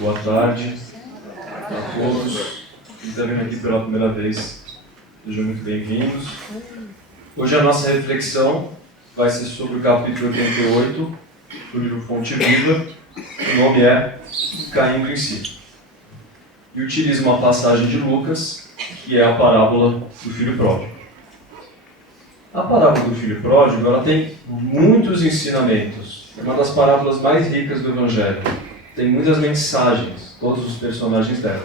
Boa tarde a todos que estão vindo aqui pela primeira vez. Sejam muito bem-vindos. Hoje a nossa reflexão vai ser sobre o capítulo 88 do livro Fonte Viva. O nome é Caindo em Si. E utiliza uma passagem de Lucas, que é a parábola do filho pródigo. A parábola do filho pródigo, ela tem muitos ensinamentos. É uma das parábolas mais ricas do Evangelho. Tem muitas mensagens, todos os personagens dela.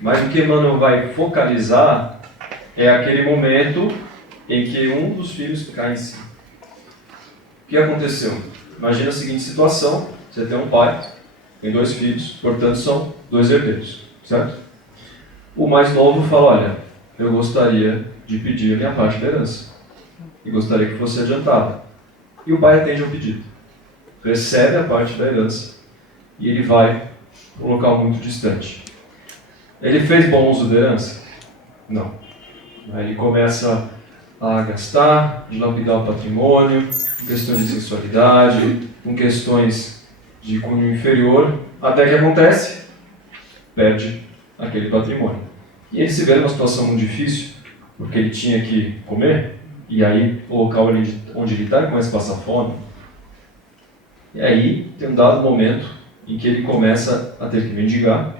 Mas o que Emmanuel vai focalizar é aquele momento em que um dos filhos cai em si. O que aconteceu? Imagina a seguinte situação: você tem um pai, tem dois filhos, portanto são dois herdeiros, certo? O mais novo fala: olha, eu gostaria de pedir a minha parte da herança e gostaria que fosse adiantada. E o pai atende ao pedido, recebe a parte da herança e ele vai para um local muito distante. Ele fez bom uso da herança? Não. Aí ele começa a gastar, dilapidar o patrimônio, com questões de sensualidade, com questões de cunho inferior, até que acontece, perde aquele patrimônio. E ele se vê numa situação muito difícil, porque ele tinha que comer, e aí o local onde ele está, ele começa a passar fome. E aí tem um dado momento em que ele começa a ter que mendigar,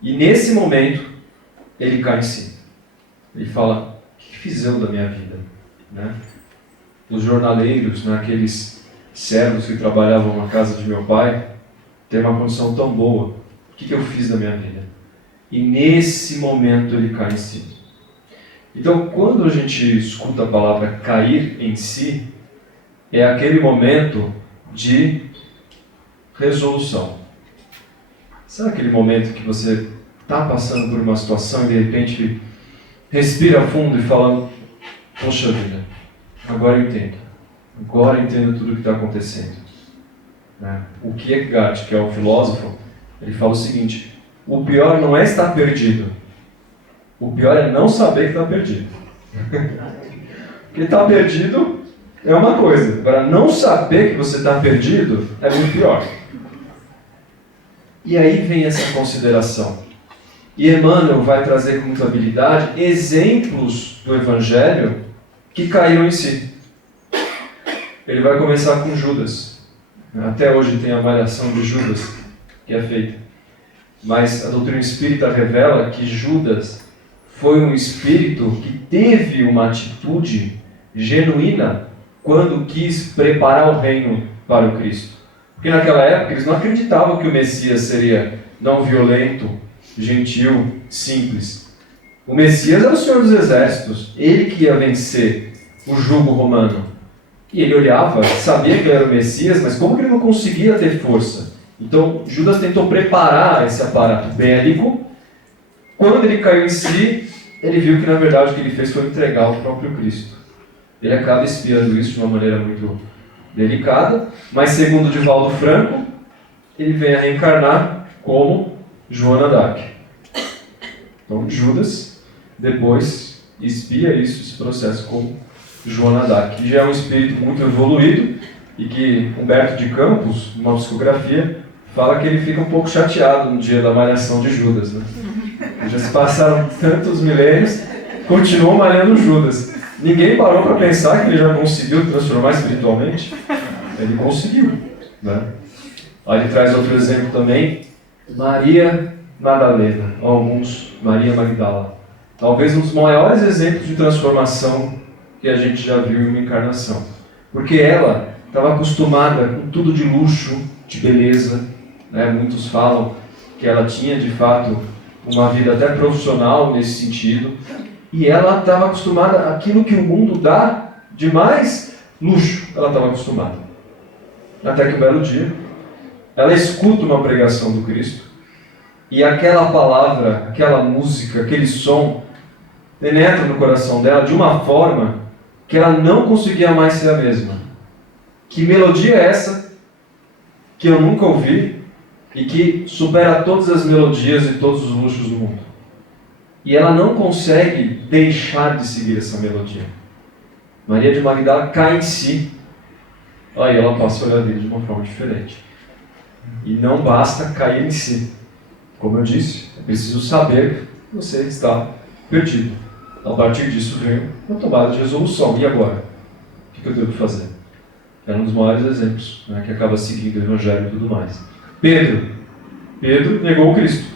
e nesse momento ele cai em si. Ele fala: o que fiz eu da minha vida? Né? Os jornaleiros, aqueles servos que trabalhavam na casa de meu pai, têm uma condição tão boa. O que eu fiz da minha vida? E nesse momento ele cai em si. Então, quando a gente escuta a palavra cair em si, é aquele momento de resolução. Sabe aquele momento que você está passando por uma situação e de repente respira fundo e fala: poxa vida, agora eu entendo. Agora eu entendo tudo o que está acontecendo. O Kierkegaard, que é um filósofo, ele fala o seguinte: o pior não é estar perdido. O pior é não saber que está perdido. Porque estar perdido é uma coisa. Agora, não saber que você está perdido é muito pior. E aí vem essa consideração. E Emmanuel vai trazer com muita habilidade exemplos do Evangelho que caíram em si. Ele vai começar com Judas. Até hoje tem a malhação de Judas que é feita. Mas a doutrina espírita revela que Judas foi um espírito que teve uma atitude genuína quando quis preparar o reino para o Cristo. Porque naquela época eles não acreditavam que o Messias seria não violento, gentil, simples. O Messias era o Senhor dos Exércitos, ele que ia vencer o jugo romano. E ele olhava, sabia que ele era o Messias, mas como que ele não conseguia ter força? Então Judas tentou preparar esse aparato bélico. Quando ele caiu em si, ele viu que na verdade o que ele fez foi entregar o próprio Cristo. Ele acaba espiando isso de uma maneira muito delicada, mas segundo Divaldo Franco, ele vem a reencarnar como Joana d'Arc. Então Judas depois espia isso, esse processo, como Joana d'Arc, que já é um espírito muito evoluído e que Humberto de Campos, numa psicografia, fala que ele fica um pouco chateado no dia da malhação de Judas. Já se passaram tantos milênios, continuou malhando Judas. Ninguém parou para pensar que ele já conseguiu transformar espiritualmente. Ele conseguiu. Aí ele traz outro exemplo também: Maria Madalena, alguns, Maria Magdala. Talvez um dos maiores exemplos de transformação que a gente já viu em uma encarnação. Porque ela estava acostumada com tudo de luxo, de beleza. Muitos falam que ela tinha, de fato, uma vida até profissional nesse sentido. E ela estava acostumada àquilo que o mundo dá de mais luxo. Ela estava acostumada. Até que um belo dia, ela escuta uma pregação do Cristo. E aquela palavra, aquela música, aquele som, penetra no coração dela de uma forma que ela não conseguia mais ser a mesma. Que melodia é essa que eu nunca ouvi e que supera todas as melodias e todos os luxos do mundo? E ela não consegue deixar de seguir essa melodia. Maria de Magdala cai em si. Aí ela passa a olhar dele de uma forma diferente. E não basta cair em si. Como eu disse, é preciso saber que você está perdido. A partir disso vem uma tomada de resolução. E agora? O que eu devo fazer? É um dos maiores exemplos, né, que acaba seguindo o Evangelho e tudo mais. Pedro negou Cristo.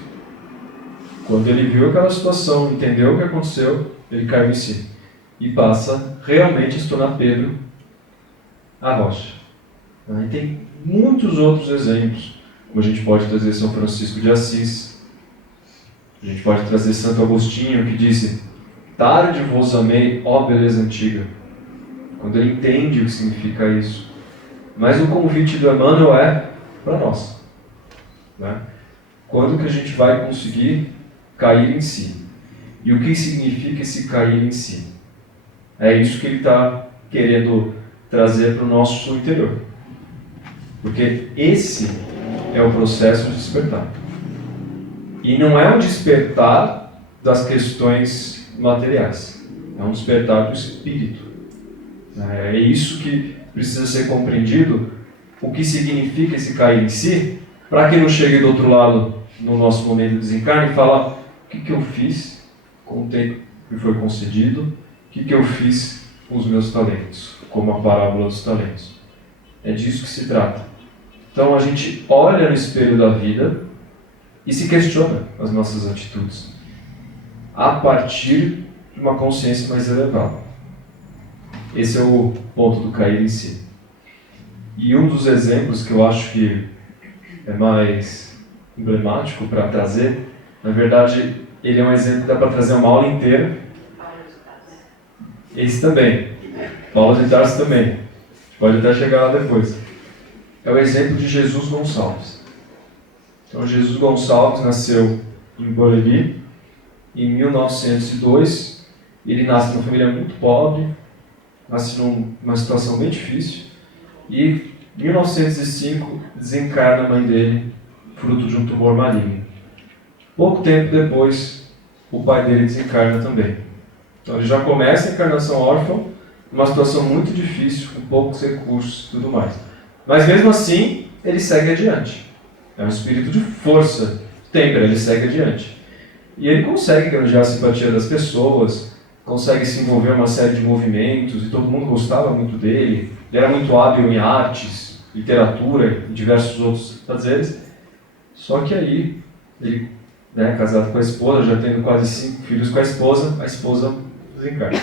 Quando ele viu aquela situação, entendeu o que aconteceu, ele caiu em si. E passa realmente a se tornar Pedro a rocha. E tem muitos outros exemplos, como a gente pode trazer São Francisco de Assis, a gente pode trazer Santo Agostinho, que disse: tarde vos amei, ó beleza antiga. Quando ele entende o que significa isso. Mas o convite do Emmanuel é para nós. Né? Quando que a gente vai conseguir cair em si? E o que significa esse cair em si? É isso que ele está querendo trazer para o nosso interior. Porque esse é o processo de despertar. E não é um despertar das questões materiais. É um despertar do espírito. É isso que precisa ser compreendido, o que significa esse cair em si, para que não chegue do outro lado, no nosso momento de desencarne, e falar: o que eu fiz com o tempo que foi concedido, o que eu fiz com os meus talentos, como a parábola dos talentos. É disso que se trata. Então a gente olha no espelho da vida e se questiona as nossas atitudes, a partir de uma consciência mais elevada. Esse é o ponto do cair em si. E um dos exemplos que eu acho que é mais emblemático para trazer, na verdade, ele é um exemplo que dá para trazer uma aula inteira. Esse também. Paulo de Tarso também. Pode até chegar lá depois. É o exemplo de Jesus Gonçalves. Então, Jesus Gonçalves nasceu em Bolívia em 1902. Ele nasce numa família muito pobre, nasce numa situação bem difícil, e em 1905 desencarna a mãe dele, fruto de um tumor maligno. Pouco tempo depois, o pai dele desencarna também. Então ele já começa a encarnação órfã, numa situação muito difícil, com poucos recursos e tudo mais. Mas mesmo assim, ele segue adiante. É um espírito de força, tempra, ele segue adiante. E ele consegue granjear a simpatia das pessoas, consegue se envolver em uma série de movimentos, e todo mundo gostava muito dele. Ele era muito hábil em artes, literatura e diversos outros fazeres. Só que aí, ele, casado com a esposa, já tendo quase 5 filhos com a esposa desencarna.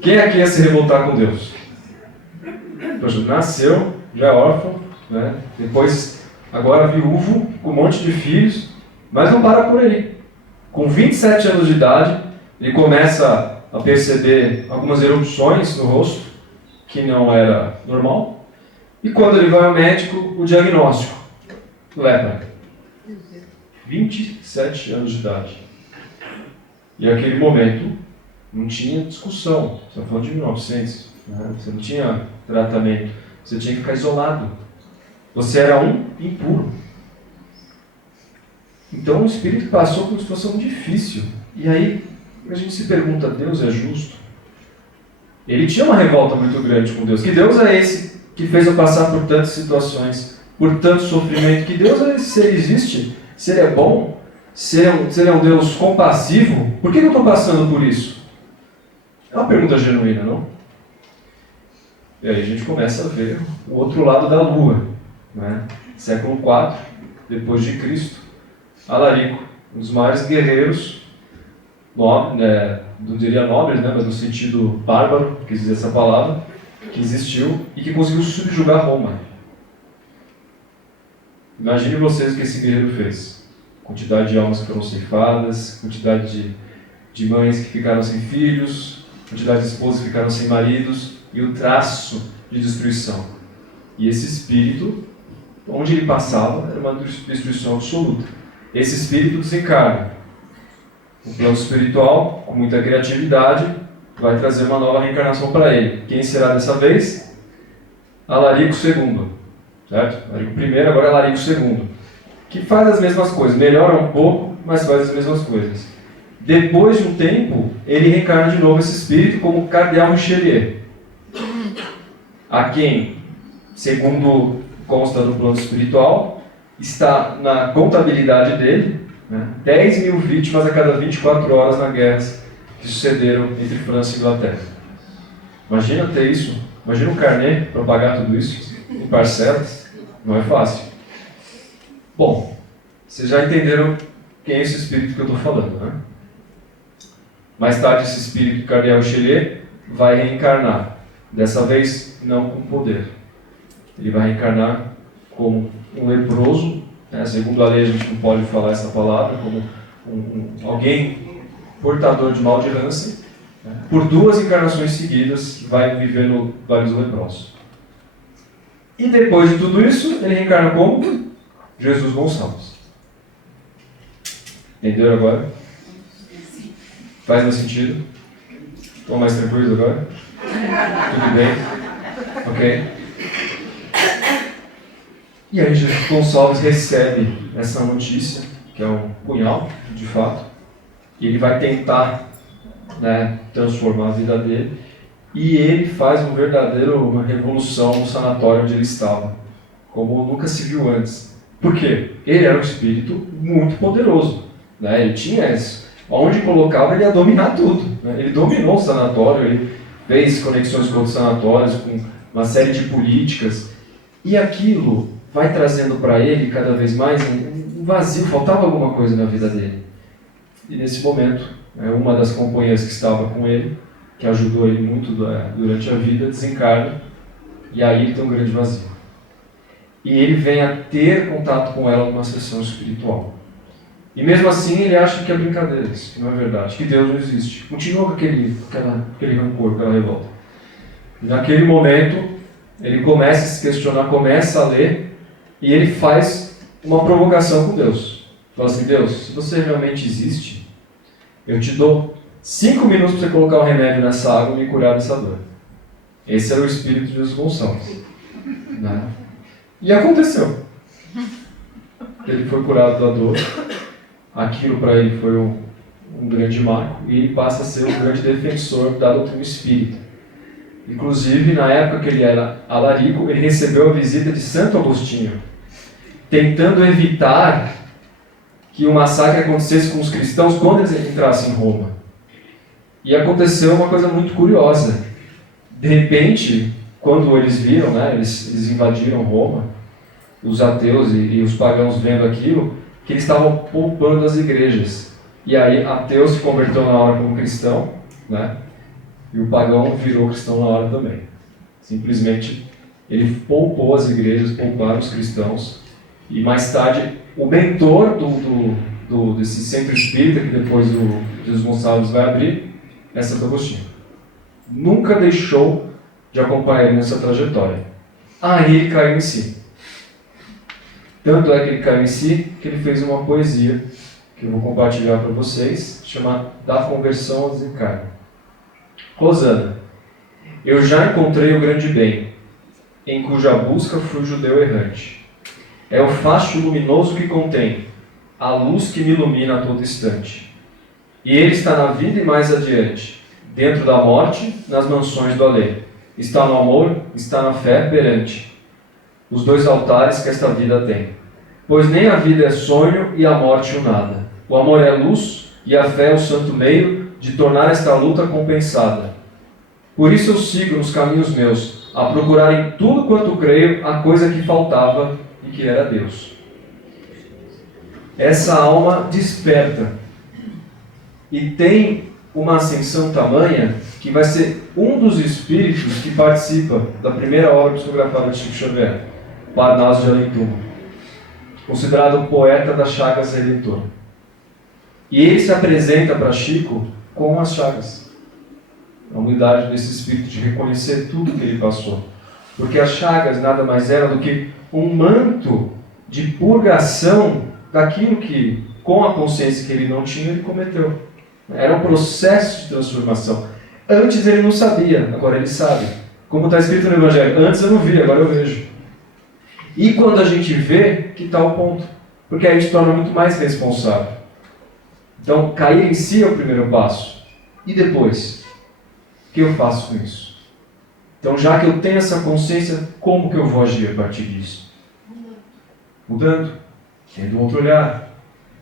Quem aqui ia se revoltar com Deus? Poxa, nasceu, já é órfão, depois agora viúvo, com um monte de filhos, mas não para por aí. Com 27 anos de idade, ele começa a perceber algumas erupções no rosto, que não era normal. E quando ele vai ao médico, o diagnóstico: lepra. 27 anos de idade. E naquele momento, não tinha discussão. Você está falando de 1900. Você não tinha tratamento. Você tinha que ficar isolado. Você era um impuro. Então o espírito passou por uma situação difícil. E aí a gente se pergunta: Deus é justo? Ele tinha uma revolta muito grande com Deus. Que Deus é esse que fez eu passar por tantas situações, por tanto sofrimento? Que Deus é esse? Se ele existe, se ele é bom, se ele é um Deus compassivo, por que eu estou passando por isso? É uma pergunta genuína, não? E aí a gente começa a ver o outro lado da lua. Século IV depois de Cristo. Alarico, um dos maiores guerreiros, não diria nobres, mas no sentido bárbaro, quis dizer essa palavra, que existiu e que conseguiu subjugar Roma. Imagine vocês o que esse guerreiro fez. Quantidade de almas que foram ceifadas, quantidade de mães que ficaram sem filhos, quantidade de esposas que ficaram sem maridos, e o traço de destruição. E esse espírito, onde ele passava, era uma destruição absoluta. Esse espírito desencarna. O plano espiritual, com muita criatividade, vai trazer uma nova reencarnação para ele. Quem será dessa vez? Alarico II. Certo? Alarico I, agora é Alarico II. Que faz as mesmas coisas. Melhora um pouco, mas faz as mesmas coisas. Depois de um tempo, ele reencarna de novo esse espírito como Cardeal Richelieu. A quem, segundo consta no plano espiritual, está na contabilidade dele, né? 10 mil vítimas a cada 24 horas na guerra que sucederam entre França e Inglaterra. Imagina ter isso, imagina um carnê para pagar tudo isso em parcelas, não é fácil. Bom, vocês já entenderam quem é esse espírito que eu estou falando, né? Mais tarde esse espírito de Cardiel Chelier vai reencarnar, dessa vez não com poder. Ele vai reencarnar como um leproso, né? Segundo a lei a gente não pode falar essa palavra, como alguém portador de mal de Hansen, né? Por 2 encarnações seguidas vai viver no Vale dos Leprosos. E depois de tudo isso, ele reencarna como Jesus Gonçalves. Entenderam agora? Faz mais sentido? Estão mais tranquilos agora? Tudo bem? Ok? E aí Jesus Gonçalves recebe essa notícia, que é um punhal, de fato, e ele vai tentar, né, transformar a vida dele, e ele faz uma revolução no sanatório onde ele estava, como nunca se viu antes. Por quê? Ele era um espírito muito poderoso, né? Ele tinha isso. Onde colocava, ele ia dominar tudo, né? Ele dominou o sanatório, ele fez conexões com outros sanatórios, com uma série de políticas, e aquilo vai trazendo para ele cada vez mais um vazio, faltava alguma coisa na vida dele. E nesse momento, uma das companheiras que estava com ele, que ajudou ele muito durante a vida, desencarna, e aí ele tem um grande vazio. E ele vem a ter contato com ela numa sessão espiritual. E mesmo assim ele acha que é brincadeira, isso, que não é verdade, que Deus não existe. Continua com aquele rancor, aquela revolta. E naquele momento, ele começa a se questionar, começa a ler, e ele faz uma provocação com Deus. Fala assim: Deus, se você realmente existe, eu te dou 5 minutos para você colocar o remédio nessa água e me curar dessa dor. Esse era o espírito de Jesus Gonçalves, né? E aconteceu. Ele foi curado da dor. Aquilo para ele foi um grande marco, e ele passa a ser um grande defensor da doutrina espírita. Inclusive, na época que ele era alarico, ele recebeu a visita de Santo Agostinho, tentando evitar que o massacre acontecesse com os cristãos quando eles entrassem em Roma. E aconteceu uma coisa muito curiosa. De repente, quando eles viram, né, eles invadiram Roma, os ateus e os pagãos vendo aquilo, que eles estavam poupando as igrejas. E aí, ateu se converteu na hora como cristão, né? E o pagão virou cristão na hora também. Simplesmente, ele poupou as igrejas, pouparam os cristãos. E mais tarde, o mentor desse centro espírita, que depois o Jesus Gonçalves vai abrir, é Santo Agostinho. Nunca deixou de acompanhar ele nessa trajetória. Aí ele caiu em si. Tanto é que ele caiu em si, que ele fez uma poesia, que eu vou compartilhar para vocês, chamada Da Conversão ao Desencarne. Rosana, eu já encontrei o grande bem, em cuja busca fui judeu errante. É o facho luminoso que contém a luz que me ilumina a todo instante. E ele está na vida e mais adiante, dentro da morte, nas mansões do além. Está no amor, está na fé perante os 2 altares que esta vida tem. Pois nem a vida é sonho e a morte o nada. O amor é luz e a fé é o santo meio de tornar esta luta compensada. Por isso eu sigo nos caminhos meus, a procurar em tudo quanto creio a coisa que faltava e que era Deus. Essa alma desperta e tem uma ascensão tamanha que vai ser um dos espíritos que participa da primeira obra psicografada de Chico Xavier, Parnaso de Além-Túmulo, considerado o poeta das chagas redentor. E ele se apresenta para Chico com as chagas. A humildade desse espírito de reconhecer tudo que ele passou. Porque as chagas nada mais eram do que um manto de purgação daquilo que, com a consciência que ele não tinha, ele cometeu. Era um processo de transformação. Antes ele não sabia, agora ele sabe. Como está escrito no Evangelho, antes eu não vi, agora eu vejo. E quando a gente vê, que está o ponto. Porque aí a gente torna muito mais responsável. Então, cair em si é o primeiro passo. E depois? O que eu faço com isso? Então, já que eu tenho essa consciência, como que eu vou agir a partir disso? mudando, tendo outro olhar.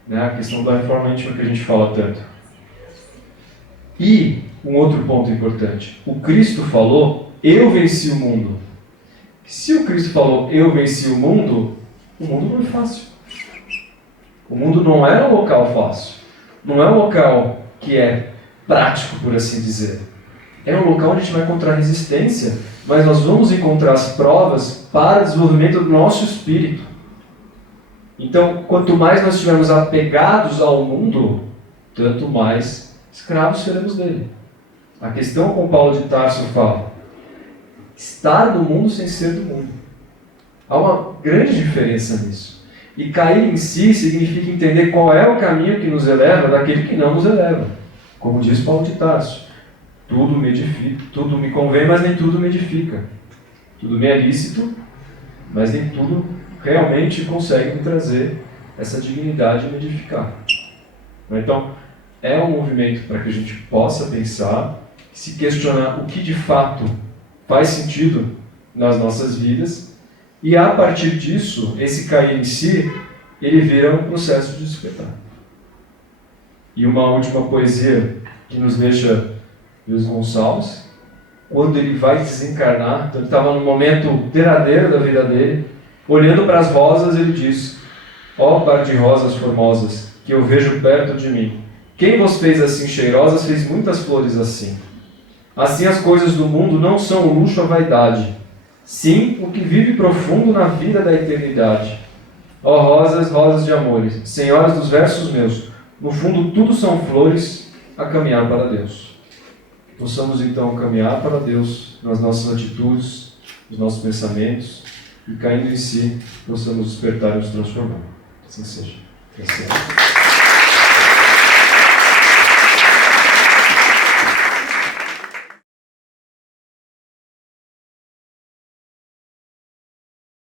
Né? A questão da reforma íntima que a gente fala tanto. E um outro ponto importante. O Cristo falou, eu venci o mundo. Se o Cristo falou, eu venci o mundo não é fácil. O mundo não é um local fácil. Não é um local que é prático, por assim dizer. É um local onde a gente vai encontrar resistência, mas nós vamos encontrar as provas para o desenvolvimento do nosso espírito. Então, quanto mais nós estivermos apegados ao mundo, tanto mais escravos seremos dele. A questão com Paulo de Tarso fala, estar no mundo sem ser do mundo. Há uma grande diferença nisso. E cair em si significa entender qual é o caminho que nos eleva daquele que não nos eleva. Como diz Paulo de Tarso, tudo me edifica, tudo me convém, mas nem tudo me edifica. Tudo me é lícito, mas nem tudo realmente consegue me trazer essa dignidade e me edificar. Então, é um movimento para que a gente possa pensar, se questionar o que de fato faz sentido nas nossas vidas, e a partir disso, esse cair em si, ele vira um processo de despertar. E uma última poesia que nos deixa Luiz Gonçalves, quando ele vai desencarnar, então ele estava no momento derradeiro da vida dele, olhando para as rosas, ele diz, ó par de rosas formosas, que eu vejo perto de mim, quem vos fez assim cheirosas, fez muitas flores assim. Assim as coisas do mundo não são o luxo ou a vaidade, sim o que vive profundo na vida da eternidade. Ó rosas, rosas de amores, senhoras dos versos meus, no fundo tudo são flores a caminhar para Deus. Possamos então caminhar para Deus nas nossas atitudes, nos nossos pensamentos, e caindo em si, possamos despertar e nos transformar. Assim seja.